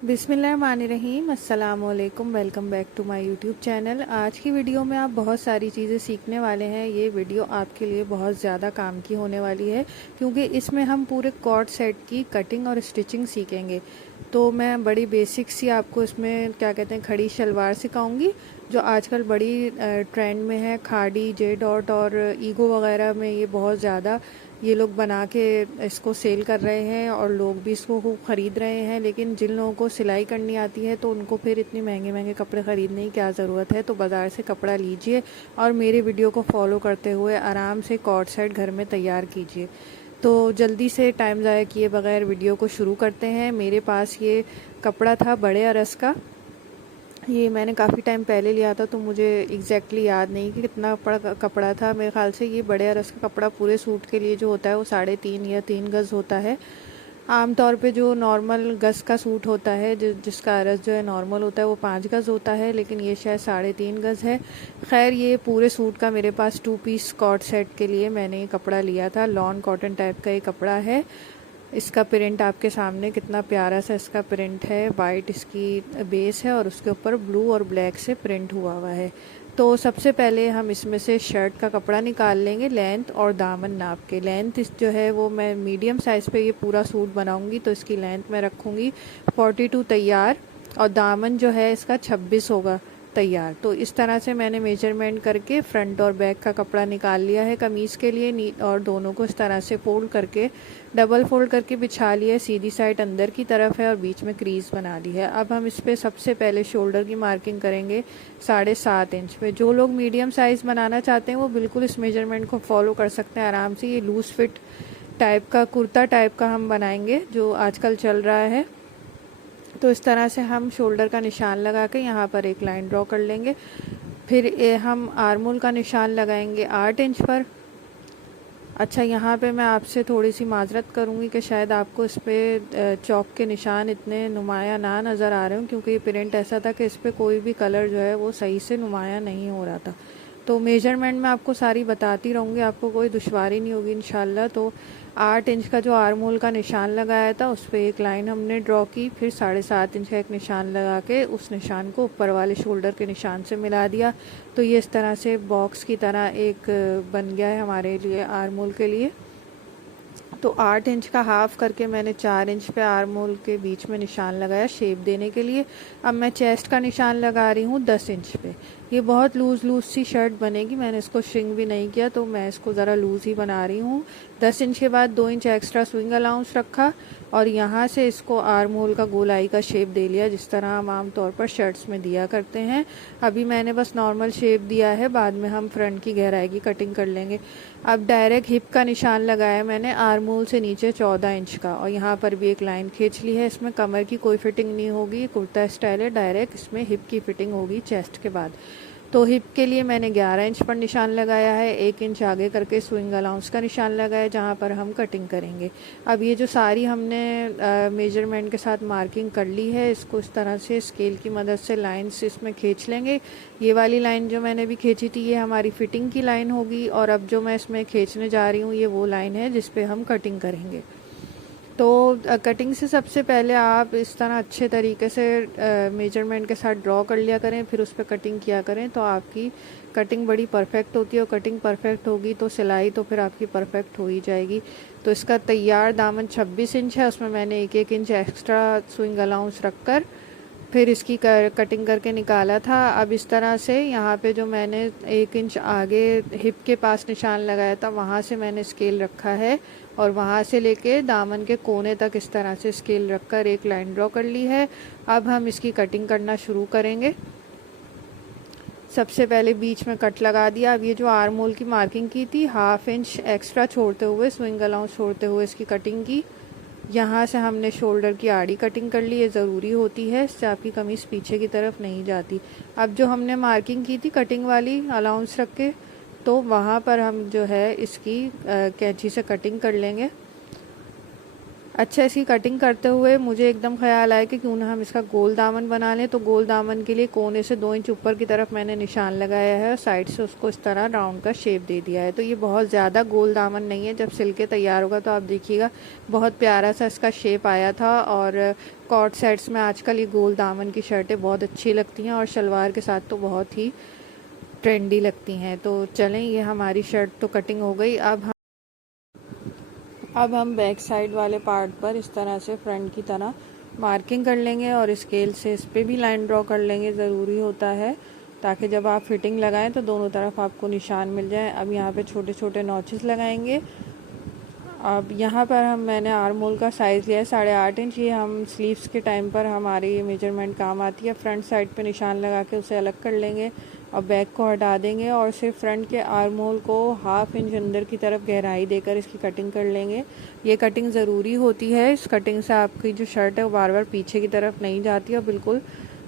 बिस्मिल्लाहिर्रहमानिर्रहीम, अस्सलाम वालेकुम। Welcome back to my YouTube channel. आज की वीडियो में आप बहुत सारी चीज़ें सीखने वाले हैं। ये वीडियो आपके लिए बहुत ज़्यादा काम की होने वाली है क्योंकि इसमें हम पूरे कॉर्ड सेट की कटिंग और स्टिचिंग सीखेंगे। तो मैं बड़ी बेसिक सी आपको इसमें क्या कहते हैं खड़ी शलवार सिखाऊंगी जो आजकल बड़ी ट्रेंड में है। खाड़ी, जे डॉट और ईगो वगैरह में ये बहुत ज़्यादा ये लोग बना के इसको सेल कर रहे हैं और लोग भी इसको खूब ख़रीद रहे हैं। लेकिन जिन लोगों को सिलाई करनी आती है तो उनको फिर इतने महंगे महंगे कपड़े ख़रीदने की क्या ज़रूरत है। तो बाज़ार से कपड़ा लीजिए और मेरे वीडियो को फॉलो करते हुए आराम से कॉर्ड सेट घर में तैयार कीजिए। तो जल्दी से टाइम ज़ाया किए बगैर वीडियो को शुरू करते हैं। मेरे पास ये कपड़ा था बड़े अरस का। ये मैंने काफ़ी टाइम पहले लिया था तो मुझे एग्जैक्टली याद नहीं कि कितना कपड़ा था। मेरे ख्याल से ये बड़े अरस का कपड़ा पूरे सूट के लिए जो होता है वो 3.5 या 3 गज़ होता है। आम तौर पे जो नॉर्मल गज़ का सूट होता है जिसका अरस जो है नॉर्मल होता है वो 5 गज़ होता है, लेकिन ये शायद 3.5 गज़ है। खैर ये पूरे सूट का मेरे पास 2 पीस कॉर्ड सेट के लिए मैंने ये कपड़ा लिया था। लॉन कॉटन टाइप का ये कपड़ा है। इसका प्रिंट आपके सामने कितना प्यारा सा इसका प्रिंट है। वाइट इसकी बेस है और उसके ऊपर ब्लू और ब्लैक से प्रिंट हुआ हुआ है। तो सबसे पहले हम इसमें से शर्ट का कपड़ा निकाल लेंगे लेंथ और दामन नाप के। लेंथ इस जो है वो मैं मीडियम साइज़ पे ये पूरा सूट बनाऊंगी तो इसकी लेंथ मैं रखूँगी 42 तैयार और दामन जो है इसका 26 होगा तैयार। तो इस तरह से मैंने मेजरमेंट करके फ्रंट और बैक का कपड़ा निकाल लिया है कमीज़ के लिए और दोनों को इस तरह से फोल्ड करके डबल फोल्ड करके बिछा लिया है। सीधी साइड अंदर की तरफ है और बीच में क्रीज बना ली है। अब हम इस पर सबसे पहले शोल्डर की मार्किंग करेंगे 7.5 इंच पे। जो लोग मीडियम साइज़ बनाना चाहते हैं वो बिल्कुल इस मेजरमेंट को फॉलो कर सकते हैं आराम से। ये लूज़ फिट टाइप का कुर्ता टाइप का हम बनाएंगे जो आजकल चल रहा है। तो इस तरह से हम शोल्डर का निशान लगा के यहाँ पर एक लाइन ड्रॉ कर लेंगे। फिर हम आर्मोल का निशान लगाएंगे 8 इंच पर। अच्छा, यहाँ पे मैं आपसे थोड़ी सी माजरत करूँगी कि शायद आपको इस पर चौक के निशान इतने नुमाया ना नज़र आ रहे हों क्योंकि ये प्रिंट ऐसा था कि इस पर कोई भी कलर जो है वो सही से नुमाया नहीं हो रहा था। तो मेजरमेंट मैं आपको सारी बताती रहूँगी, आपको कोई दुश्वारी नहीं होगी इंशाल्लाह। तो 8 इंच का जो आर्मोल का निशान लगाया था उस पर एक लाइन हमने ड्रॉ की। फिर 7.5 इंच का एक निशान लगा के उस निशान को ऊपर वाले शोल्डर के निशान से मिला दिया। तो ये इस तरह से बॉक्स की तरह एक बन गया है हमारे लिए आर्मोल के लिए। तो 8 इंच का हाफ करके मैंने 4 इंच पे आर्मोल के बीच में निशान लगाया शेप देने के लिए। अब मैं चेस्ट का निशान लगा रही हूँ 10 इंच पे। ये बहुत लूज़ सी शर्ट बनेगी, मैंने इसको श्रिंक भी नहीं किया तो मैं इसको ज़रा लूज़ ही बना रही हूँ। 10 इंच के बाद 2 इंच एक्स्ट्रा स्विंग अलाउंस रखा और यहाँ से इसको आर्म होल का गोलाई का शेप दे लिया जिस तरह हम आमतौर पर शर्ट्स में दिया करते हैं। अभी मैंने बस नॉर्मल शेप दिया है, बाद में हम फ्रंट की गहराई की कटिंग कर लेंगे। अब डायरेक्ट हिप का निशान लगाया मैंने आर्म होल से नीचे 14 इंच का और यहाँ पर भी एक लाइन खींच ली है। इसमें कमर की कोई फिटिंग नहीं होगी, कुर्ता स्टाइल है, डायरेक्ट इसमें हिप की फिटिंग होगी चेस्ट के बाद। तो हिप के लिए मैंने 11 इंच पर निशान लगाया है। 1 इंच आगे करके स्विंग अलाउंस का निशान लगाया जहाँ पर हम कटिंग करेंगे। अब ये जो सारी हमने मेजरमेंट के साथ मार्किंग कर ली है इसको इस तरह से स्केल की मदद से लाइंस इसमें खींच लेंगे। ये वाली लाइन जो मैंने भी खींची थी ये हमारी फिटिंग की लाइन होगी और अब जो मैं इसमें खींचने जा रही हूँ ये वो लाइन है जिस पे हम कटिंग करेंगे। तो कटिंग से सबसे पहले आप इस तरह अच्छे तरीके से मेजरमेंट के साथ ड्रॉ कर लिया करें, फिर उस पर कटिंग किया करें तो आपकी कटिंग बड़ी परफेक्ट होती है। और कटिंग परफेक्ट होगी तो सिलाई तो फिर आपकी परफेक्ट हो ही जाएगी। तो इसका तैयार दामन 26 इंच है, उसमें मैंने 1-1 इंच एक्स्ट्रा स्विंग अलाउंस रख कर फिर इसकी कटिंग करके निकाला था। अब इस तरह से यहाँ पे जो मैंने 1 इंच आगे हिप के पास निशान लगाया था वहाँ से मैंने स्केल रखा है और वहाँ से लेके दामन के कोने तक इस तरह से स्केल रखकर एक लाइन ड्रॉ कर ली है। अब हम इसकी कटिंग करना शुरू करेंगे। सबसे पहले बीच में कट लगा दिया। अब ये जो आर्म होल की मार्किंग की थी 1/2 इंच एक्स्ट्रा छोड़ते हुए स्विंग अलाउंस छोड़ते हुए इसकी कटिंग की। यहाँ से हमने शोल्डर की आड़ी कटिंग कर ली, ये ज़रूरी होती है, इससे आपकी कमीज़ पीछे की तरफ नहीं जाती। अब जो हमने मार्किंग की थी कटिंग वाली अलाउंस रख के तो वहाँ पर हम जो है इसकी कैंची से कटिंग कर लेंगे। अच्छा, इसकी कटिंग करते हुए मुझे एकदम ख्याल आया कि क्यों ना हम इसका गोल दामन बना लें। तो गोल दामन के लिए कोने से 2 इंच ऊपर की तरफ मैंने निशान लगाया है और साइड से उसको इस तरह राउंड का शेप दे दिया है। तो ये बहुत ज़्यादा गोल दामन नहीं है, जब सिल के तैयार होगा तो आप देखिएगा बहुत प्यारा सा इसका शेप आया था। और कॉर्ड सेट्स में आजकल ये गोल दामन की शर्टें बहुत अच्छी लगती हैं और शलवार के साथ तो बहुत ही ट्रेंडी लगती हैं। तो चलें, ये हमारी शर्ट तो कटिंग हो गई। अब हम बैक साइड वाले पार्ट पर इस तरह से फ्रंट की तरह मार्किंग कर लेंगे और स्केल से इस पर भी लाइन ड्रॉ कर लेंगे, ज़रूरी होता है ताकि जब आप फिटिंग लगाएं तो दोनों तरफ आपको निशान मिल जाए। अब यहाँ पे छोटे छोटे नॉचेस लगाएंगे। अब यहाँ पर मैंने आर्म होल का साइज़ लिया है 8.5 इंच। ये हम स्लीव्स के टाइम पर हमारी ये मेजरमेंट काम आती है। फ्रंट साइड पे निशान लगा के उसे अलग कर लेंगे और बैक को हटा देंगे और सिर्फ फ्रंट के आर्म होल को 1/2 इंच अंदर की तरफ गहराई देकर इसकी कटिंग कर लेंगे। ये कटिंग ज़रूरी होती है, इस कटिंग से आपकी जो शर्ट है वो बार बार पीछे की तरफ नहीं जाती और बिल्कुल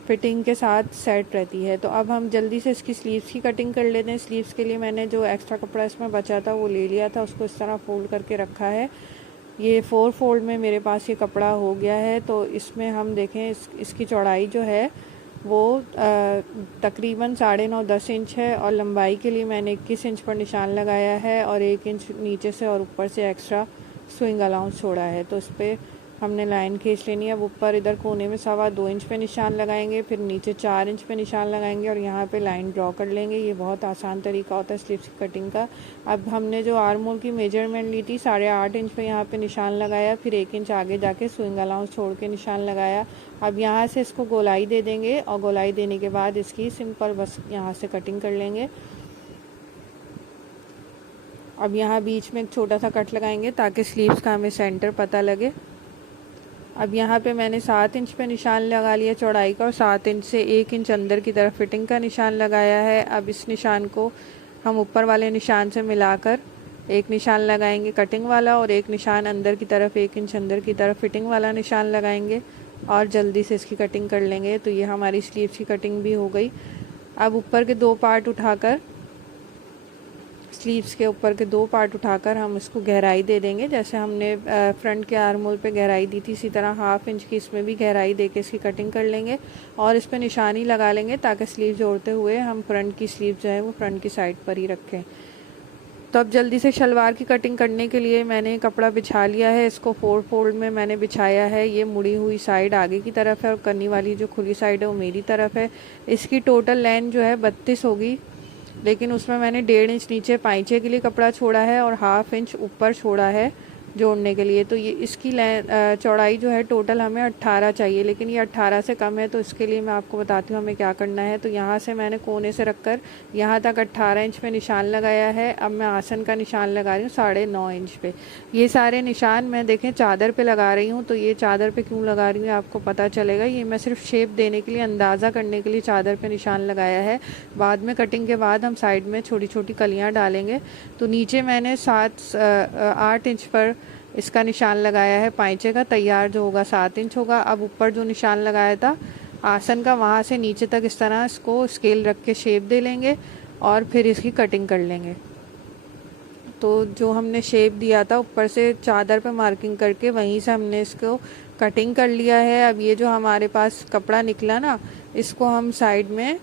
फिटिंग के साथ सेट रहती है। तो अब हम जल्दी से इसकी स्लीव्स की कटिंग कर लेते हैं। स्लीव्स के लिए मैंने जो एक्स्ट्रा कपड़ा इसमें बचा था वो ले लिया था, उसको इस तरह फोल्ड करके रखा है। ये 4 फोल्ड में मेरे पास ये कपड़ा हो गया है। तो इसमें हम देखें इसकी चौड़ाई जो है वो तकरीबन 9.5-10 इंच है और लंबाई के लिए मैंने 21 इंच पर निशान लगाया है और 1 इंच नीचे से और ऊपर से एक्स्ट्रा स्विंग अलाउंस छोड़ा है। तो इस पर हमने लाइन खींच लेनी है। अब ऊपर इधर कोने में 2.25 इंच पे निशान लगाएंगे, फिर नीचे 4 इंच पे निशान लगाएंगे और यहाँ पे लाइन ड्रॉ कर लेंगे। ये बहुत आसान तरीका होता है स्लीव्स की कटिंग का। अब हमने जो आर्म होल की मेजरमेंट ली थी 8.5 इंच पे यहाँ पे निशान लगाया, फिर 1 इंच आगे जाके स्विंग अलाउंस छोड़ के निशान लगाया। अब यहाँ से इसको गोलाई दे देंगे और गोलाई देने के बाद इसकी सिंपल बस यहाँ से कटिंग कर लेंगे। अब यहाँ बीच में एक छोटा सा कट लगाएंगे ताकि स्लीव्स का हमें सेंटर पता लगे। अब यहाँ पे मैंने 7 इंच पे निशान लगा लिया चौड़ाई का और 7 इंच से 1 इंच अंदर की तरफ फिटिंग का निशान लगाया है। अब इस निशान को हम ऊपर वाले निशान से मिलाकर एक निशान लगाएंगे कटिंग वाला और एक निशान अंदर की तरफ 1 इंच अंदर की तरफ फिटिंग वाला निशान लगाएंगे और जल्दी से इसकी कटिंग कर लेंगे। तो ये हमारी स्लीव्स की कटिंग भी हो गई। अब ऊपर के 2 पार्ट उठाकर स्लीव्स के ऊपर के 2 पार्ट उठाकर हम इसको गहराई दे देंगे। जैसे हमने फ्रंट के आर्म होल पे गहराई दी थी, इसी तरह 1/2 इंच की इसमें भी गहराई दे के इसकी कटिंग कर लेंगे और इस पर निशानी लगा लेंगे ताकि स्लीव जोड़ते हुए हम फ्रंट की स्लीव जो है वो फ्रंट की साइड पर ही रखें। तो अब जल्दी से शलवार की कटिंग करने के लिए मैंने कपड़ा बिछा लिया है। इसको 4 फोल्ड में मैंने बिछाया है। ये मुड़ी हुई साइड आगे की तरफ है और कन्नी वाली जो खुली साइड है वो मेरी तरफ है। इसकी टोटल लेंथ जो है 32 होगी, लेकिन उसमें मैंने 1.5 इंच नीचे पाइचे के लिए कपड़ा छोड़ा है और 1/2 इंच ऊपर छोड़ा है जोड़ने के लिए। तो ये इसकी चौड़ाई जो है टोटल हमें 18 चाहिए, लेकिन ये 18 से कम है। तो इसके लिए मैं आपको बताती हूँ हमें क्या करना है। तो यहाँ से मैंने कोने से रखकर यहाँ तक 18 इंच पे निशान लगाया है। अब मैं आसन का निशान लगा रही हूँ 9.5 इंच पे। ये सारे निशान मैं देखें चादर पे लगा रही हूँ। तो ये चादर पे क्यों लगा रही हूँ आपको पता चलेगा। ये मैं सिर्फ शेप देने के लिए, अंदाज़ा करने के लिए चादर पे निशान लगाया है। बाद में कटिंग के बाद हम साइड में छोटी छोटी कलियाँ डालेंगे। तो नीचे मैंने 8 इंच पर इसका निशान लगाया है पाइचे का। तैयार जो होगा 7 इंच होगा। अब ऊपर जो निशान लगाया था आसन का, वहाँ से नीचे तक इस तरह इसको स्केल रख के शेप दे लेंगे और फिर इसकी कटिंग कर लेंगे। तो जो हमने शेप दिया था ऊपर से चादर पे मार्किंग करके वहीं से हमने इसको कटिंग कर लिया है। अब ये जो हमारे पास कपड़ा निकला ना, इसको हम साइड में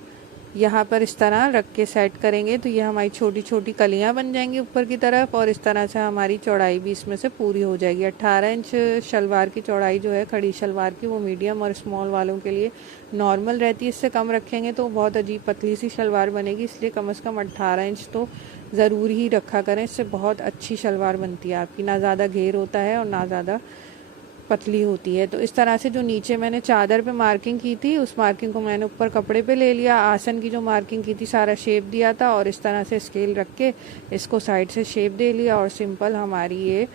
यहाँ पर इस तरह रख के सेट करेंगे। तो ये हमारी छोटी छोटी कलियाँ बन जाएंगी ऊपर की तरफ और इस तरह से हमारी चौड़ाई भी इसमें से पूरी हो जाएगी। 18 इंच शलवार की चौड़ाई जो है खड़ी शलवार की, वो मीडियम और स्मॉल वालों के लिए नॉर्मल रहती है। इससे कम रखेंगे तो बहुत अजीब पतली सी शलवार बनेगी, इसलिए कम से कम 18 इंच तो ज़रूर ही रखा करें। इससे बहुत अच्छी शलवार बनती है आपकी, ना ज़्यादा घेर होता है और ना ज़्यादा पतली होती है। तो इस तरह से जो नीचे मैंने चादर पे मार्किंग की थी उस मार्किंग को मैंने ऊपर कपड़े पे ले लिया। आसन की जो मार्किंग की थी सारा शेप दिया था और इस तरह से स्केल रख के इसको साइड से शेप दे लिया और सिंपल हमारी ये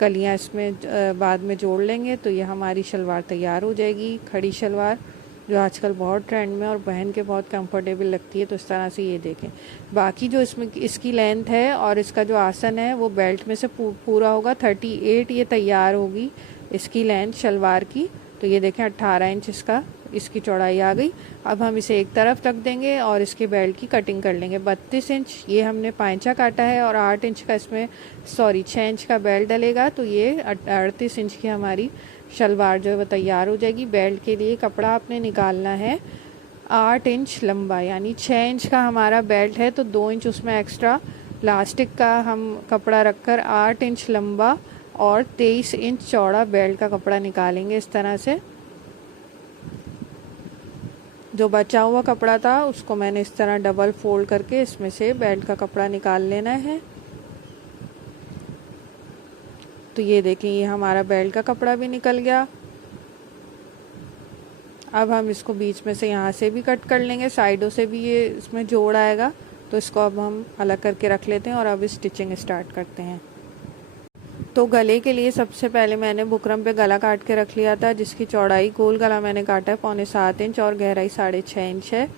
कलियाँ इसमें बाद में जोड़ लेंगे। तो ये हमारी शलवार तैयार हो जाएगी, खड़ी शलवार, जो आजकल बहुत ट्रेंड में और पहन के बहुत कंफर्टेबल लगती है। तो इस तरह से ये देखें। बाकी जो इसमें इसकी लेंथ है और इसका जो आसन है वो बेल्ट में से पूरा होगा। 38 ये तैयार होगी इसकी लेंथ शलवार की। तो ये देखें 18 इंच इसका इसकी चौड़ाई आ गई। अब हम इसे एक तरफ रख देंगे और इसके बेल्ट की कटिंग कर लेंगे। 32 इंच ये हमने पांचा काटा है और 8 इंच का इसमें 6 इंच का बेल्ट डलेगा, तो ये 38 इंच की हमारी शलवार जो है वो तैयार हो जाएगी। बेल्ट के लिए कपड़ा आपने निकालना है 8 इंच लंबा, यानी 6 इंच का हमारा बेल्ट है तो 2 इंच उसमें एक्स्ट्रा प्लास्टिक का हम कपड़ा रखकर 8 इंच लंबा और 23 इंच चौड़ा बेल्ट का कपड़ा निकालेंगे। इस तरह से जो बचा हुआ कपड़ा था उसको मैंने इस तरह डबल फोल्ड करके इसमें से बेल्ट का कपड़ा निकाल लेना है। तो ये देखें, ये हमारा बेल्ट का कपड़ा भी निकल गया। अब हम इसको बीच में से यहाँ से भी कट कर लेंगे, साइडों से भी ये इसमें जोड़ आएगा, तो इसको अब हम अलग करके रख लेते हैं और अब स्टिचिंग स्टार्ट करते हैं। तो गले के लिए सबसे पहले मैंने बुकरम पे गला काट के रख लिया था, जिसकी चौड़ाई गोल गला मैंने काटा है 6.25 इंच और गहराई 6.5 इंच है।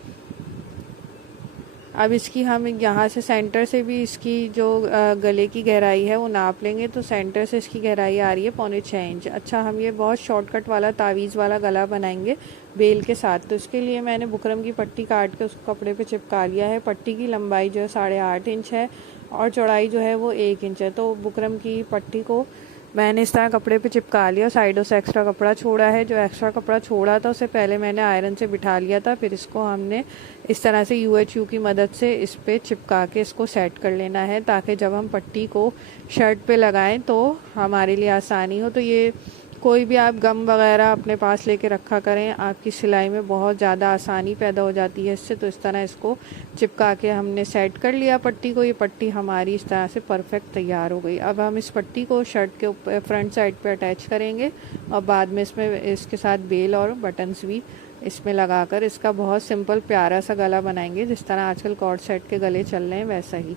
अब इसकी हम यहाँ से सेंटर से भी इसकी जो गले की गहराई है वो नाप लेंगे। तो सेंटर से इसकी गहराई आ रही है 6.25 इंच। अच्छा, हम ये बहुत शॉर्टकट वाला तावीज़ वाला गला बनाएंगे बेल के साथ। तो इसके लिए मैंने बुकरम की पट्टी काट के उसको कपड़े पे चिपका लिया है। पट्टी की लंबाई जो है 8.5 इंच है और चौड़ाई जो है वो 1 इंच है। तो बुकरम की पट्टी को मैंने इस तरह कपड़े पे चिपका लिया। साइडों से एक्स्ट्रा कपड़ा छोड़ा है, जो एक्स्ट्रा कपड़ा छोड़ा था उसे पहले मैंने आयरन से बिठा लिया था, फिर इसको हमने इस तरह से UHU की मदद से इस पे चिपका के इसको सेट कर लेना है, ताकि जब हम पट्टी को शर्ट पे लगाएं तो हमारे लिए आसानी हो। तो ये कोई भी आप गम वगैरह अपने पास लेके रखा करें, आपकी सिलाई में बहुत ज़्यादा आसानी पैदा हो जाती है इससे। तो इस तरह इसको चिपका के हमने सेट कर लिया पट्टी को। ये पट्टी हमारी इस तरह से परफेक्ट तैयार हो गई। अब हम इस पट्टी को शर्ट के ऊपर फ्रंट साइड पे अटैच करेंगे और बाद में इसमें इसके साथ बेल और बटन्स भी इसमें लगाकर इसका बहुत सिंपल प्यारा सा गला बनाएंगे, जिस तरह आजकल कॉर्ड सेट के गले चल रहे हैं वैसा ही।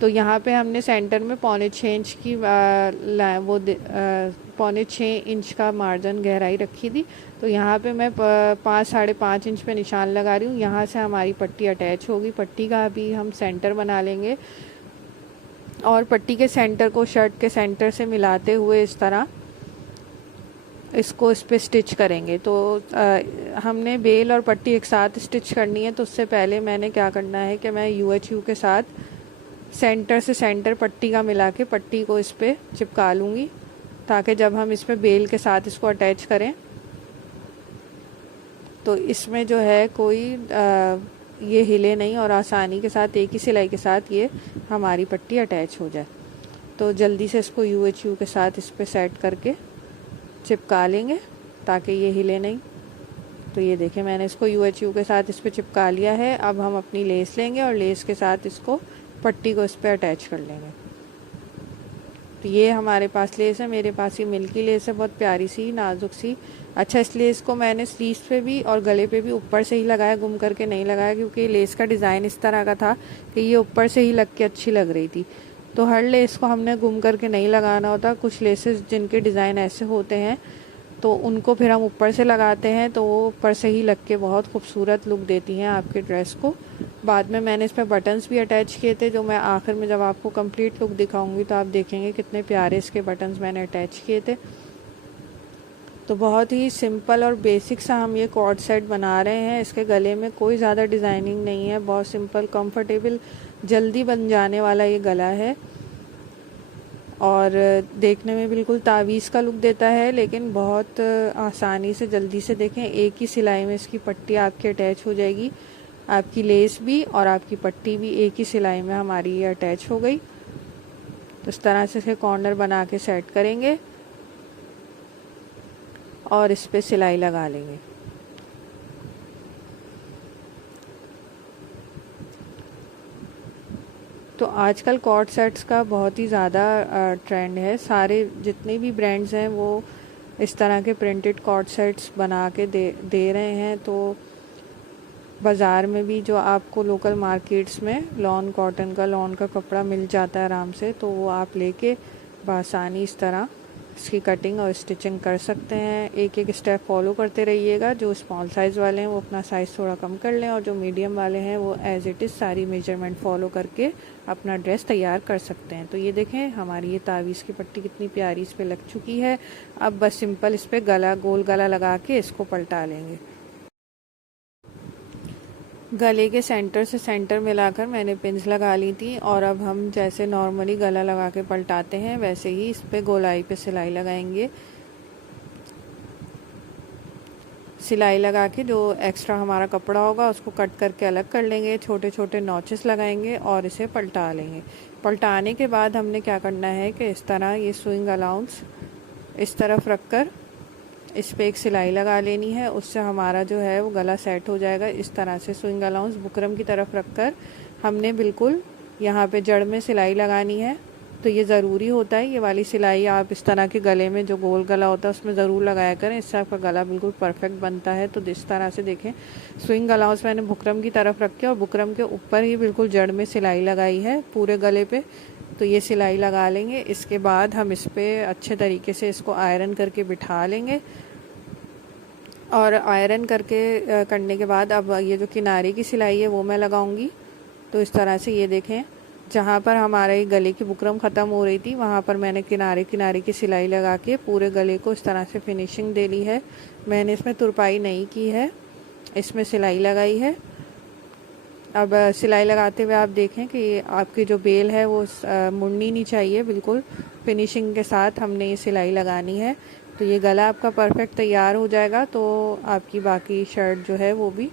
तो यहाँ पे हमने सेंटर में 6.25 इंच की 6.25 इंच का मार्जिन गहराई रखी थी। तो यहाँ पे मैं 5-5.5 इंच पे निशान लगा रही हूँ। यहाँ से हमारी पट्टी अटैच होगी। पट्टी का भी हम सेंटर बना लेंगे और पट्टी के सेंटर को शर्ट के सेंटर से मिलाते हुए इस तरह इसको इस पे स्टिच करेंगे। तो हमने बेल और पट्टी एक साथ स्टिच करनी है। तो उससे पहले मैंने क्या करना है कि मैं UHU के साथ सेंटर से सेंटर पट्टी का मिला के पट्टी को इस पे चिपका लूँगी, ताकि जब हम इस पे बेल के साथ इसको अटैच करें तो इसमें जो है कोई ये हिले नहीं और आसानी के साथ एक ही सिलाई के साथ ये हमारी पट्टी अटैच हो जाए। तो जल्दी से इसको UHU के साथ इस पे सेट करके चिपका लेंगे ताकि ये हिले नहीं। तो ये देखें, मैंने इसको UHU के साथ इस पे चिपका लिया है। अब हम अपनी लेस लेंगे और लेस के साथ इसको पट्टी को इस पे अटैच कर लेंगे। तो ये हमारे पास लेस है, मेरे पास ये मिल्की लेस है, बहुत प्यारी सी नाजुक सी। अच्छा, इस लेस को मैंने स्लीव्स पे भी और गले पे भी ऊपर से ही लगाया, गुम करके नहीं लगाया, क्योंकि लेस का डिज़ाइन इस तरह का था कि ये ऊपर से ही लग के अच्छी लग रही थी। तो हर लेस को हमने गुम करके नहीं लगाना होता। कुछ लेसेस जिनके डिज़ाइन ऐसे होते हैं तो उनको फिर हम ऊपर से लगाते हैं, तो वो ऊपर से ही लग के बहुत खूबसूरत लुक देती हैं आपके ड्रेस को। बाद में मैंने इसमें बटन्स भी अटैच किए थे, जो मैं आखिर में जब आपको कंप्लीट लुक दिखाऊंगी तो आप देखेंगे कितने प्यारे इसके बटन्स मैंने अटैच किए थे। तो बहुत ही सिंपल और बेसिक सा हम ये कॉर्ड सेट बना रहे हैं। इसके गले में कोई ज़्यादा डिज़ाइनिंग नहीं है, बहुत सिंपल, कंफर्टेबल, जल्दी बन जाने वाला ये गला है और देखने में बिल्कुल तावीज़ का लुक देता है, लेकिन बहुत आसानी से जल्दी से देखें एक ही सिलाई में इसकी पट्टी आपकी अटैच हो जाएगी। आपकी लेस भी और आपकी पट्टी भी एक ही सिलाई में हमारी ये अटैच हो गई। तो इस तरह से इसे कॉर्नर बना के सेट करेंगे और इस पे सिलाई लगा लेंगे। तो आजकल कॉर्ड सेट्स का बहुत ही ज़्यादा ट्रेंड है। सारे जितने भी ब्रांड्स हैं वो इस तरह के प्रिंटेड कॉर्ड सेट्स बना के दे रहे हैं। तो बाज़ार में भी जो आपको लोकल मार्केट्स में लॉन कॉटन का, लॉन का कपड़ा मिल जाता है आराम से, तो वो आप लेके बआसानी इस तरह इसकी कटिंग और स्टिचिंग कर सकते हैं। एक एक स्टेप फॉलो करते रहिएगा। जो स्मॉल साइज़ वाले हैं वो अपना साइज़ थोड़ा कम कर लें और जो मीडियम वाले हैं वो एज़ इट इज़ सारी मेजरमेंट फॉलो करके अपना ड्रेस तैयार कर सकते हैं। तो ये देखें, हमारी ये तावीज़ की पट्टी कितनी प्यारी इस पर लग चुकी है। अब बस सिंपल इस पर गला, गोल गला लगा के इसको पलटा लेंगे। गले के सेंटर से सेंटर मिलाकर मैंने पिन्स लगा ली थी और अब हम जैसे नॉर्मली गला लगा के पलटाते हैं वैसे ही इस पे गोलाई पे सिलाई लगाएंगे। सिलाई लगा के जो एक्स्ट्रा हमारा कपड़ा होगा उसको कट करके अलग कर लेंगे, छोटे छोटे नॉचेस लगाएंगे और इसे पलटा लेंगे। पलटाने के बाद हमने क्या करना है कि इस तरह ये स्विंग अलाउंस इस तरफ रखकर इस पे एक सिलाई लगा लेनी है, उससे हमारा जो है वो गला सेट हो जाएगा। इस तरह से स्विंग अलाउंस बुकरम की तरफ रखकर हमने बिल्कुल यहाँ पे जड़ में सिलाई लगानी है। तो ये ज़रूरी होता है, ये वाली सिलाई आप इस तरह के गले में जो गोल गला होता है उसमें ज़रूर लगाया करें, इससे आपका गला बिल्कुल परफेक्ट बनता है। तो इस तरह से देखें, स्विंग अलाउंस मैंने बुकरम की तरफ रख के और बुकरम के ऊपर ही बिल्कुल जड़ में सिलाई लगाई है पूरे गले पे। तो ये सिलाई लगा लेंगे। इसके बाद हम इस पर अच्छे तरीके से इसको आयरन करके बिठा लेंगे और आयरन करके करने के बाद अब ये जो किनारे की सिलाई है वो मैं लगाऊंगी। तो इस तरह से ये देखें, जहाँ पर हमारे गले की बुकरम ख़त्म हो रही थी वहाँ पर मैंने किनारे किनारे की सिलाई लगा के पूरे गले को इस तरह से फिनिशिंग दे ली है। मैंने इसमें तुरपाई नहीं की है, इसमें सिलाई लगाई है। अब सिलाई लगाते हुए आप देखें कि आपकी जो बेल है वो मुड़नी नहीं चाहिए, बिल्कुल फिनिशिंग के साथ हमने ये सिलाई लगानी है। तो ये गला आपका परफेक्ट तैयार हो जाएगा, तो आपकी बाकी शर्ट जो है वो भी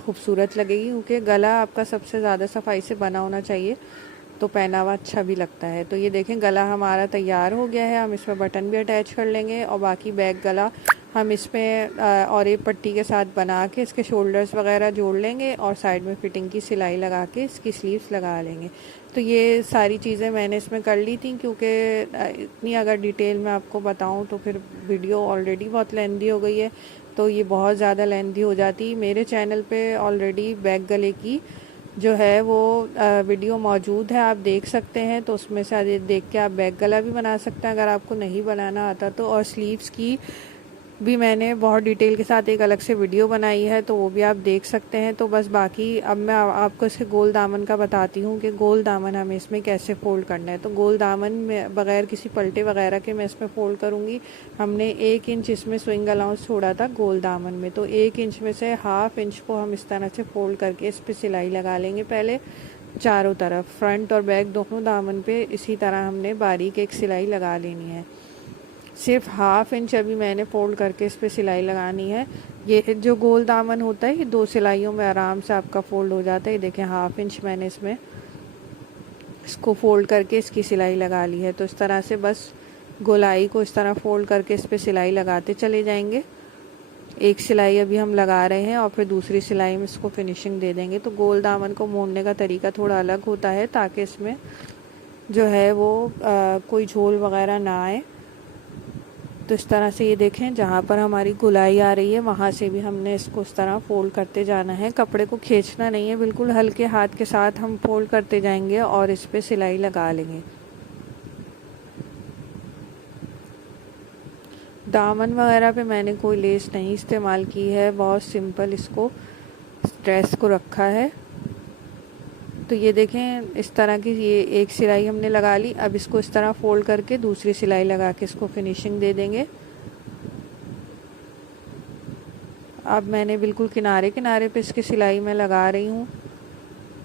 खूबसूरत लगेगी, क्योंकि गला आपका सबसे ज़्यादा सफाई से बना होना चाहिए तो पहनावा अच्छा भी लगता है। तो ये देखें, गला हमारा तैयार हो गया है। हम इसमें बटन भी अटैच कर लेंगे और बाकी बैक गला हम इसमें और एक पट्टी के साथ बना के इसके शोल्डर्स वगैरह जोड़ लेंगे और साइड में फिटिंग की सिलाई लगा के इसकी स्लीव्स लगा लेंगे। तो ये सारी चीज़ें मैंने इसमें कर ली थी, क्योंकि इतनी अगर डिटेल में आपको बताऊं तो फिर वीडियो ऑलरेडी बहुत लेंदी हो गई है, तो ये बहुत ज़्यादा लेंदी हो जाती। मेरे चैनल पे ऑलरेडी बैक गले की जो है वो वीडियो मौजूद है, आप देख सकते हैं। तो उसमें से देख के आप बैक गला भी बना सकते हैं अगर आपको नहीं बनाना आता तो। और स्लीव्स की भी मैंने बहुत डिटेल के साथ एक अलग से वीडियो बनाई है, तो वो भी आप देख सकते हैं। तो बस बाकी अब मैं आपको इसके गोल दामन का बताती हूँ कि गोल दामन हमें इसमें कैसे फ़ोल्ड करना है। तो गोल दामन में बग़ैर किसी पलटे वगैरह के मैं इसमें फ़ोल्ड करूँगी। हमने 1 इंच इसमें स्विंग अलाउंस छोड़ा था गोल दामन में, तो 1 इंच में से ½ इंच को हम इस तरह से फ़ोल्ड करके इस पर सिलाई लगा लेंगे। पहले चारों तरफ, फ्रंट और बैक दोनों दामन पे इसी तरह हमने बारीक एक सिलाई लगा लेनी है। सिर्फ ½ इंच अभी मैंने फ़ोल्ड करके इस पर सिलाई लगानी है। ये जो गोल दामन होता है ये 2 सिलाइयों में आराम से आपका फ़ोल्ड हो जाता है। ये देखें, ½ इंच मैंने इसमें इसको फ़ोल्ड करके इसकी सिलाई लगा ली है। तो इस तरह से बस गोलाई को इस तरह फ़ोल्ड करके इस पर सिलाई लगाते चले जाएंगे। एक सिलाई अभी हम लगा रहे हैं और फिर दूसरी सिलाई में इसको फिनिशिंग दे देंगे। तो गोल दामन को मोड़ने का तरीका थोड़ा अलग होता है, ताकि इसमें जो है वो कोई झोल वगैरह ना आए। तो इस तरह से ये देखें, जहाँ पर हमारी गोलाई आ रही है वहाँ से भी हमने इसको इस तरह फ़ोल्ड करते जाना है। कपड़े को खींचना नहीं है, बिल्कुल हल्के हाथ के साथ हम फ़ोल्ड करते जाएंगे और इस पे सिलाई लगा लेंगे। दामन वगैरह पे मैंने कोई लेस नहीं इस्तेमाल की है, बहुत सिंपल इसको ड्रेस को रखा है। तो ये देखें, इस तरह की ये एक सिलाई हमने लगा ली। अब इसको इस तरह फ़ोल्ड करके दूसरी सिलाई लगा के इसको फिनिशिंग दे देंगे। अब मैंने बिल्कुल किनारे किनारे पे इसकी सिलाई मैं लगा रही हूँ।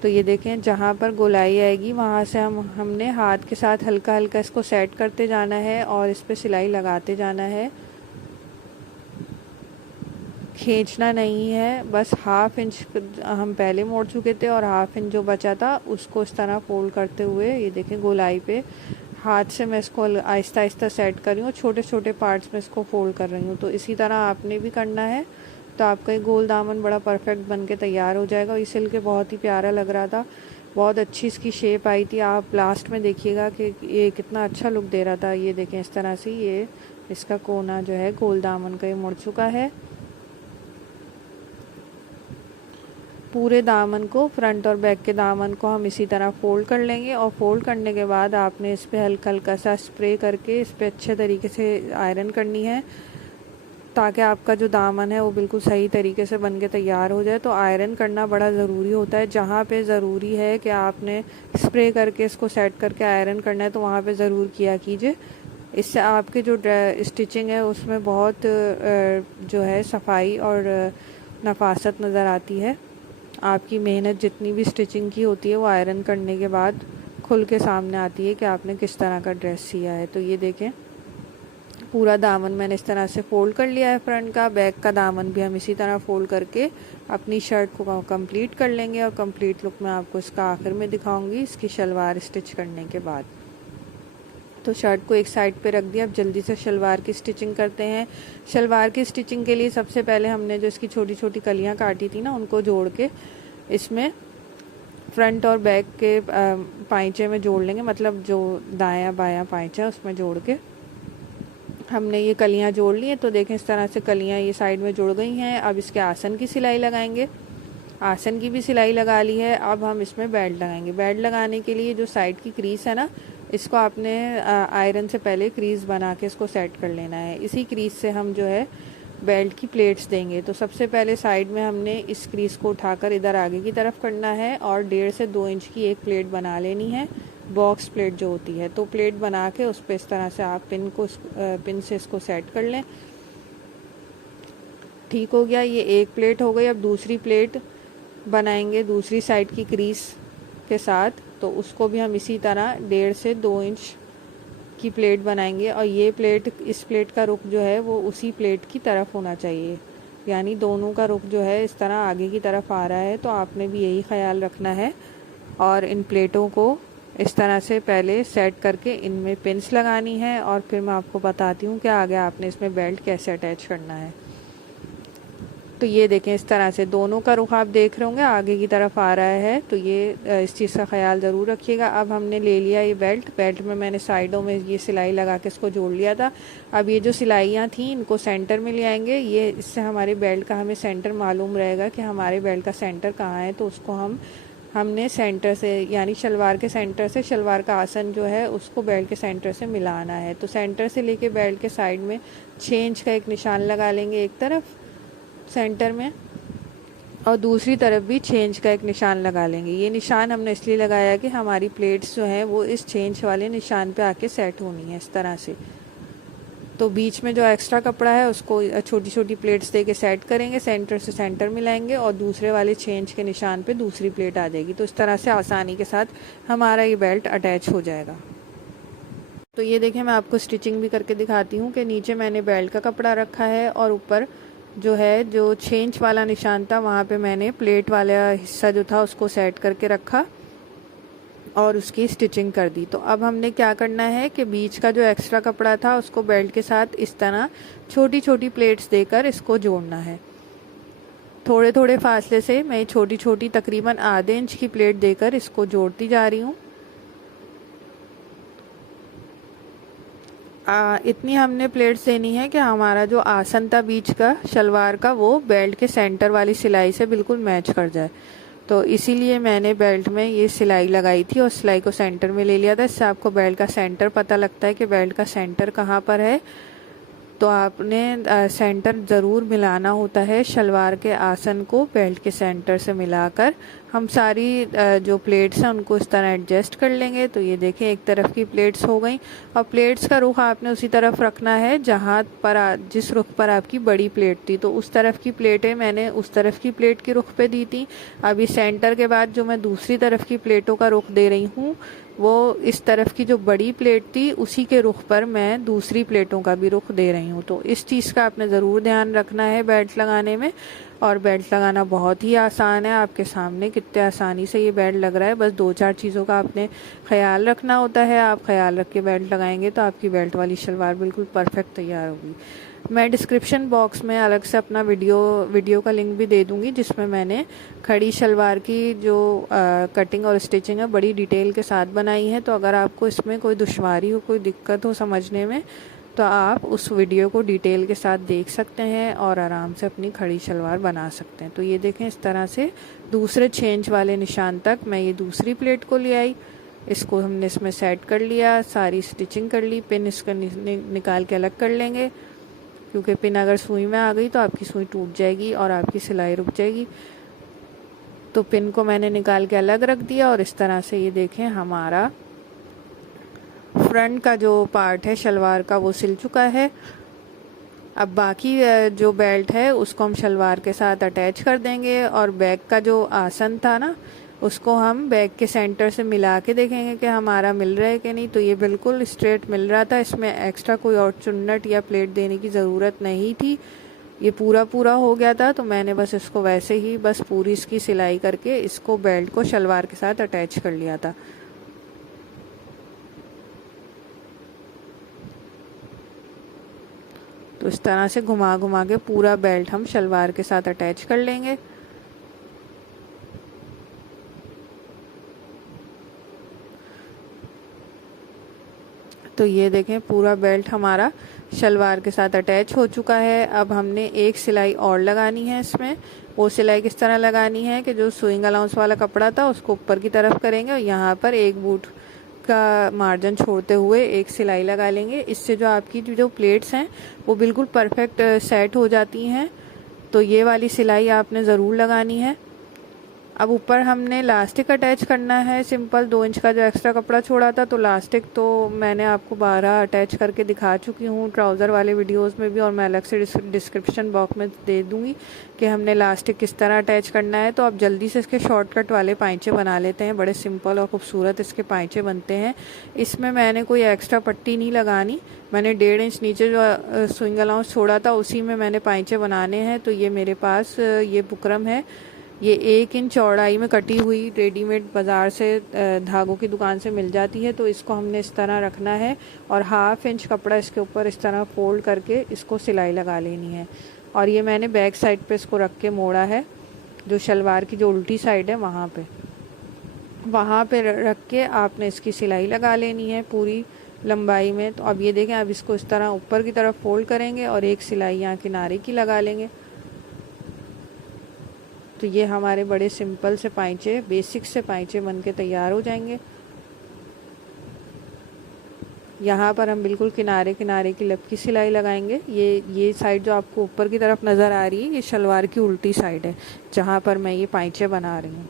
तो ये देखें, जहाँ पर गोलाई आएगी वहाँ से हमने हाथ के साथ हल्का हल्का इसको सेट करते जाना है और इस पर सिलाई लगाते जाना है। खींचना नहीं है, बस ½ इंच हम पहले मोड़ चुके थे और ½ इंच जो बचा था उसको इस तरह फ़ोल्ड करते हुए ये देखें गोलाई पे हाथ से मैं इसको आहिस्ता आहिस्ता सेट कर रही हूँ, छोटे छोटे पार्ट्स में इसको फ़ोल्ड कर रही हूँ। तो इसी तरह आपने भी करना है, तो आपका ये गोल दामन बड़ा परफेक्ट बन के तैयार हो जाएगा। ये सिल के बहुत ही प्यारा लग रहा था, बहुत अच्छी इसकी शेप आई थी। आप लास्ट में देखिएगा कि ये कितना अच्छा लुक दे रहा था। ये देखें, इस तरह से ये इसका कोना जो है गोल दामन का ये मुड़ चुका है। पूरे दामन को, फ्रंट और बैक के दामन को हम इसी तरह फ़ोल्ड कर लेंगे और फ़ोल्ड करने के बाद आपने इस पर हल्का हल्का सा स्प्रे करके इस पर अच्छे तरीके से आयरन करनी है, ताकि आपका जो दामन है वो बिल्कुल सही तरीके से बन के तैयार हो जाए। तो आयरन करना बड़ा ज़रूरी होता है। जहाँ पे ज़रूरी है कि आपने स्प्रे करके इसको सेट करके आयरन करना है, तो वहाँ पे ज़रूर किया कीजिए। इससे आपके जो स्टिचिंग है उसमें बहुत जो है सफाई और नफासत नज़र आती है। आपकी मेहनत जितनी भी स्टिचिंग की होती है वो आयरन करने के बाद खुल के सामने आती है कि आपने किस तरह का ड्रेस सिया है। तो ये देखें, पूरा दामन मैंने इस तरह से फ़ोल्ड कर लिया है फ्रंट का। बैक का दामन भी हम इसी तरह फ़ोल्ड करके अपनी शर्ट को कंप्लीट कर लेंगे और कंप्लीट लुक मैं आपको इसका आखिर में दिखाऊंगी इसकी शलवार स्टिच करने के बाद। तो शर्ट को एक साइड पे रख दिया। अब जल्दी से शलवार की स्टिचिंग करते हैं। शलवार की स्टिचिंग के लिए सबसे पहले हमने जो इसकी छोटी छोटी कलियां काटी थी ना, उनको जोड़ के इसमें फ्रंट और बैक के पाइचे में जोड़ लेंगे, मतलब जो दायां बायां पाइचा उसमें जोड़ के हमने ये कलियां जोड़ ली हैं। तो देखें इस तरह से कलियां ये साइड में जुड़ गई हैं। अब इसके आसन की सिलाई लगाएंगे। आसन की भी सिलाई लगा ली है। अब हम इसमें बेल्ट लगाएंगे। बेल्ट लगाने के लिए जो साइड की क्रीज है ना, इसको आपने आयरन से पहले क्रीज बना के इसको सेट कर लेना है। इसी क्रीज से हम जो है बेल्ट की प्लेट्स देंगे। तो सबसे पहले साइड में हमने इस क्रीज को उठाकर इधर आगे की तरफ करना है और 1.5 से 2 इंच की एक प्लेट बना लेनी है, बॉक्स प्लेट जो होती है। तो प्लेट बना के उस पर इस तरह से आप पिन से इसको सेट कर लें। ठीक हो गया, ये एक प्लेट हो गई। अब दूसरी प्लेट बनाएंगे दूसरी साइड की क्रीज के साथ। तो उसको भी हम इसी तरह 1.5 से 2 इंच की प्लेट बनाएंगे और ये प्लेट, इस प्लेट का रुख जो है वो उसी प्लेट की तरफ होना चाहिए, यानी दोनों का रुख जो है इस तरह आगे की तरफ आ रहा है। तो आपने भी यही ख्याल रखना है और इन प्लेटों को इस तरह से पहले सेट करके इनमें पिन्स लगानी है और फिर मैं आपको बताती हूँ कि आगे आपने इसमें बेल्ट कैसे अटैच करना है। तो ये देखें इस तरह से दोनों का रुख आप देख रहे होंगे आगे की तरफ आ रहा है। तो ये इस चीज़ का ख्याल ज़रूर रखिएगा। अब हमने ले लिया ये बेल्ट में मैंने साइडों में ये सिलाई लगा के इसको जोड़ लिया था। अब ये जो सिलाइयाँ थी इनको सेंटर में ले आएंगे। ये इससे हमारे बेल्ट का हमें सेंटर मालूम रहेगा कि हमारे बेल्ट का सेंटर कहाँ है। तो उसको हमने सेंटर से, यानी शलवार के सेंटर से शलवार का आसन जो है उसको बेल्ट के सेंटर से मिलाना है। तो सेंटर से लेके बेल्ट के साइड में 6 इंच का एक निशान लगा लेंगे एक तरफ सेंटर में, और दूसरी तरफ भी 6 इंच का एक निशान लगा लेंगे। ये निशान हमने इसलिए लगाया कि हमारी प्लेट्स जो हैं वो इस 6 इंच वाले निशान पे आके सेट होनी है इस तरह से। तो बीच में जो एक्स्ट्रा कपड़ा है उसको छोटी छोटी प्लेट्स दे के सेट करेंगे, सेंटर से सेंटर मिलाएंगे और दूसरे वाले 6 इंच के निशान पे दूसरी प्लेट आ जाएगी। तो इस तरह से आसानी के साथ हमारा ये बेल्ट अटैच हो जाएगा। तो ये देखें, मैं आपको स्टिचिंग भी करके दिखाती हूँ कि नीचे मैंने बेल्ट का कपड़ा रखा है और ऊपर जो है जो 6 इंच वाला निशान था वहाँ पे मैंने प्लेट वाला हिस्सा जो था उसको सेट करके रखा और उसकी स्टिचिंग कर दी। तो अब हमने क्या करना है कि बीच का जो एक्स्ट्रा कपड़ा था उसको बेल्ट के साथ इस तरह छोटी छोटी प्लेट्स देकर इसको जोड़ना है। थोड़े थोड़े फासले से मैं छोटी छोटी तकरीबन आधे इंच की प्लेट देकर इसको जोड़ती जा रही हूँ। इतनी हमने प्लेट्स देनी है कि हमारा जो आसन था बीच का शलवार का वो बेल्ट के सेंटर वाली सिलाई से बिल्कुल मैच कर जाए। तो इसीलिए मैंने बेल्ट में ये सिलाई लगाई थी और सिलाई को सेंटर में ले लिया था। इससे आपको बेल्ट का सेंटर पता लगता है कि बेल्ट का सेंटर कहाँ पर है। तो आपने सेंटर ज़रूर मिलाना होता है शलवार के आसन को बेल्ट के सेंटर से मिलाकर। हम सारी जो प्लेट्स हैं उनको इस तरह एडजस्ट कर लेंगे। तो ये देखें एक तरफ की प्लेट्स हो गई और प्लेट्स का रुख आपने उसी तरफ रखना है जहाँ पर जिस रुख पर आपकी बड़ी प्लेट थी। तो उस तरफ की प्लेटें मैंने उस तरफ की प्लेट के रुख पे दी थी। अभी सेंटर के बाद जो मैं दूसरी तरफ की प्लेटों का रुख दे रही हूँ वो इस तरफ की जो बड़ी प्लेट थी उसी के रुख पर मैं दूसरी प्लेटों का भी रुख दे रही हूँ। तो इस चीज़ का आपने ज़रूर ध्यान रखना है बेल्ट लगाने में। और बेल्ट लगाना बहुत ही आसान है, आपके सामने कितने आसानी से ये बेल्ट लग रहा है। बस 2-4 चीज़ों का आपने ख्याल रखना होता है। आप ख्याल रख के बेल्ट लगाएंगे तो आपकी बेल्ट वाली शलवार बिल्कुल परफेक्ट तैयार होगी। मैं डिस्क्रिप्शन बॉक्स में अलग से अपना वीडियो का लिंक भी दे दूंगी जिसमें मैंने खड़ी शलवार की जो कटिंग और स्टिचिंग है बड़ी डिटेल के साथ बनाई है। तो अगर आपको इसमें कोई दुश्वारी हो, कोई दिक्कत हो समझने में, तो आप उस वीडियो को डिटेल के साथ देख सकते हैं और आराम से अपनी खड़ी शलवार बना सकते हैं। तो ये देखें इस तरह से दूसरे 6 इंच वाले निशान तक मैं ये दूसरी प्लेट को ले आई। इसको हमने इसमें सेट कर लिया, सारी स्टिचिंग कर ली। पिन इसका निकाल के अलग कर लेंगे क्योंकि पिन अगर सुई में आ गई तो आपकी सुई टूट जाएगी और आपकी सिलाई रुक जाएगी। तो पिन को मैंने निकाल के अलग रख दिया और इस तरह से ये देखें हमारा फ्रंट का जो पार्ट है शलवार का वो सिल चुका है। अब बाकी जो बेल्ट है उसको हम शलवार के साथ अटैच कर देंगे, और बैक का जो आसन था ना उसको हम बैक के सेंटर से मिला के देखेंगे कि हमारा मिल रहा है कि नहीं। तो ये बिल्कुल स्ट्रेट मिल रहा था, इसमें एक्स्ट्रा कोई और चुन्नट या प्लेट देने की ज़रूरत नहीं थी, ये पूरा पूरा हो गया था। तो मैंने बस इसको वैसे ही बस पूरी इसकी सिलाई करके इसको बेल्ट को शलवार के साथ अटैच कर लिया था। तो इस तरह से घुमा घुमा के पूरा बेल्ट हम शलवार के साथ अटैच कर लेंगे। तो ये देखें पूरा बेल्ट हमारा शलवार के साथ अटैच हो चुका है। अब हमने एक सिलाई और लगानी है इसमें। वो सिलाई किस तरह लगानी है कि जो सुइंग अलाउंस वाला कपड़ा था उसको ऊपर की तरफ करेंगे और यहाँ पर एक बूट का मार्जिन छोड़ते हुए एक सिलाई लगा लेंगे। इससे जो आपकी जो प्लेट्स हैं वो बिल्कुल परफेक्ट सेट हो जाती हैं। तो ये वाली सिलाई आपने ज़रूर लगानी है। अब ऊपर हमने लास्टिक अटैच करना है, सिंपल 2 इंच का जो एक्स्ट्रा कपड़ा छोड़ा था। तो लास्टिक तो मैंने आपको 12 अटैच करके दिखा चुकी हूँ ट्राउज़र वाले वीडियोस में भी, और मैं अलग से डिस्क्रिप्शन बॉक्स में दे दूँगी कि हमने लास्टिक किस तरह अटैच करना है। तो अब जल्दी से इसके शॉर्टकट वाले पाइचे बना लेते हैं। बड़े सिंपल और ख़ूबसूरत इसके पाइचे बनते हैं। इसमें मैंने कोई एक्स्ट्रा पट्टी नहीं लगानी, मैंने 1.5 इंच नीचे जो स्विंग अलाउंस छोड़ा था उसी में मैंने पाइचे बनाने हैं। तो ये मेरे पास ये बुकरम है, ये 1 इंच चौड़ाई में कटी हुई रेडीमेड बाज़ार से धागों की दुकान से मिल जाती है। तो इसको हमने इस तरह रखना है और 1/2 इंच कपड़ा इसके ऊपर इस तरह फोल्ड करके इसको सिलाई लगा लेनी है। और ये मैंने बैक साइड पे इसको रख के मोड़ा है, जो शलवार की जो उल्टी साइड है वहाँ पे रख के आपने इसकी सिलाई लगा लेनी है पूरी लंबाई में। तो अब ये देखें, अब इसको इस तरह ऊपर की तरफ फोल्ड करेंगे और एक सिलाई यहाँ किनारे की लगा लेंगे। तो ये हमारे बड़े सिंपल से पाइचे, बेसिक से पाइचे बन के तैयार हो जाएंगे। यहाँ पर हम बिल्कुल किनारे किनारे की लब की सिलाई लगाएंगे। ये साइड जो आपको ऊपर की तरफ नज़र आ रही है ये शलवार की उल्टी साइड है, जहाँ पर मैं ये पाइचे बना रही हूँ।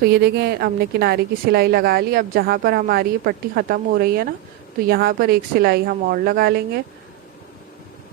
तो ये देखें हमने किनारे की सिलाई लगा ली। अब जहाँ पर हमारी ये पट्टी ख़त्म हो रही है ना, तो यहाँ पर एक सिलाई हम और लगा लेंगे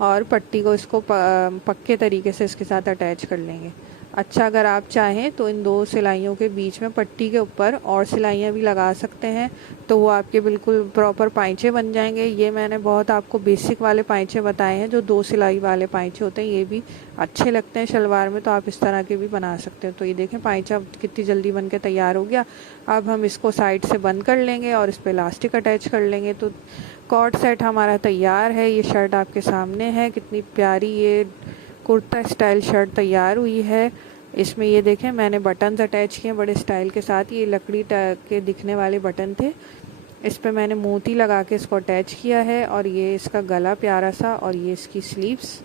और पट्टी को इसको पक्के तरीके से इसके साथ अटैच कर लेंगे। अच्छा, अगर आप चाहें तो इन 2 सिलाइयों के बीच में पट्टी के ऊपर और सिलाइयाँ भी लगा सकते हैं, तो वो आपके बिल्कुल प्रॉपर पाइचे बन जाएंगे। ये मैंने बहुत आपको बेसिक वाले पाइचे बताए हैं, जो 2 सिलाई वाले पाइचे होते हैं, ये भी अच्छे लगते हैं शलवार में। तो आप इस तरह के भी बना सकते हैं। तो ये देखें पाइचा कितनी जल्दी बन के तैयार हो गया। अब हम इसको साइड से बंद कर लेंगे और इस पर इलास्टिक अटैच कर लेंगे। तो कॉर्ड सेट हमारा तैयार है। ये शर्ट आपके सामने है, कितनी प्यारी ये कुर्ता स्टाइल शर्ट तैयार हुई है। इसमें ये देखें मैंने बटन्स अटैच किए बड़े स्टाइल के साथ। ये लकड़ी के दिखने वाले बटन थे, इस पे मैंने मोती लगा के इसको अटैच किया है। और ये इसका गला प्यारा सा, और ये इसकी स्लीव्स,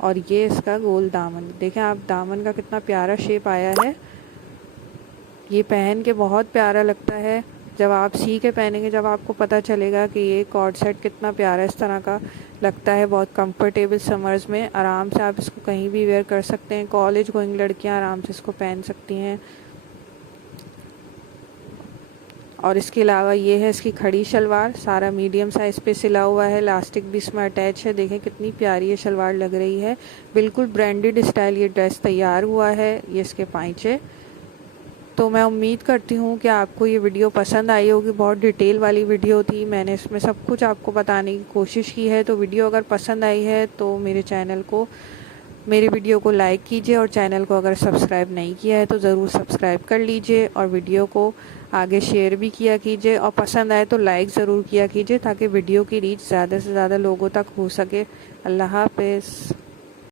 और ये इसका गोल दामन। देखें आप दामन का कितना प्यारा शेप आया है। ये पहन के बहुत प्यारा लगता है। जब आप सी के पहनेंगे, जब आपको पता चलेगा कि ये कॉर्ड सेट कितना प्यारा इस तरह का लगता है। बहुत कंफर्टेबल, समर्स में आराम से आप इसको कहीं भी वेयर कर सकते हैं। कॉलेज गोइंग लड़कियां आराम से इसको पहन सकती हैं। और इसके अलावा ये है इसकी खड़ी शलवार, सारा मीडियम साइज़ पे सिला हुआ है, इलास्टिक भी इसमें अटैच है। देखें कितनी प्यारी ये शलवार लग रही है, बिल्कुल ब्रांडेड स्टाइल ये ड्रेस तैयार हुआ है। ये इसके पाइचे। तो मैं उम्मीद करती हूँ कि आपको ये वीडियो पसंद आई होगी। बहुत डिटेल वाली वीडियो थी, मैंने इसमें सब कुछ आपको बताने की कोशिश की है। तो वीडियो अगर पसंद आई है तो मेरे वीडियो को लाइक कीजिए, और चैनल को अगर सब्सक्राइब नहीं किया है तो ज़रूर सब्सक्राइब कर लीजिए, और वीडियो को आगे शेयर भी किया कीजिए, और पसंद आए तो लाइक ज़रूर किया कीजिए, ताकि वीडियो की रीच ज़्यादा से ज़्यादा लोगों तक हो सके। अल्लाह हाफ़िज़।